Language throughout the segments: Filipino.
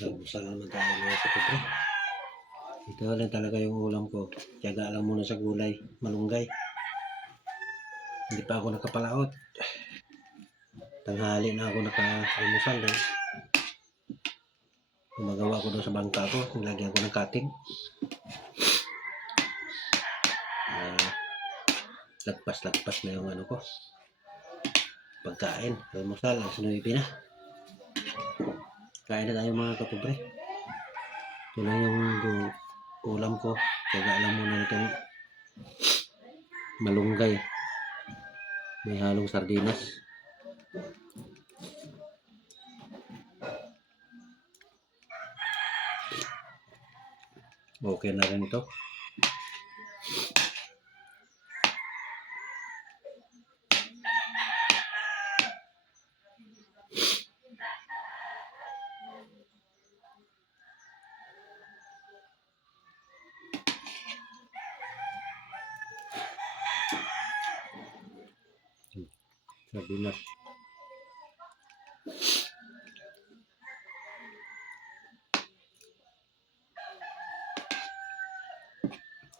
Nagmusal naman tayo mga kapatid. Ito lang talaga yung ulam ko. Tiyaga lang muna sa gulay, malunggay. Hindi pa ako nakapalaot. Tanghali na ako naka-almusal. Gumagawa ko doon sa bangka ko. Nilagyan ko ng cutting. Lagpas-lagpas na yung ano ko. Pagkain. Almusal. Ang sinuipi na. Kain na tayo mga kapobre. Ito lang yung ulam ko. Tiyaga lang muna itong malunggay. May halong sardinas. Okay na rin ito. Sardinas.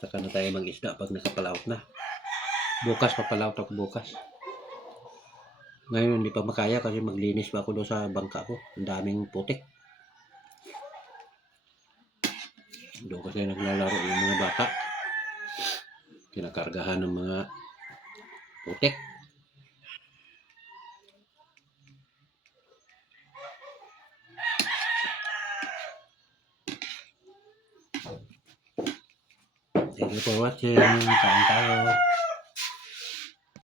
Saka na tayo mag-isda pag nakapalaot na. Bukas papalaot ako bukas. Ngayon hindi pa makaya kasi maglinis pa ako doon sa bangka ko. Ang daming putik. Doon kasi naglalaro yung mga bata. Kinakargahan ng mga putik. Thank you for watching. Kain tayo.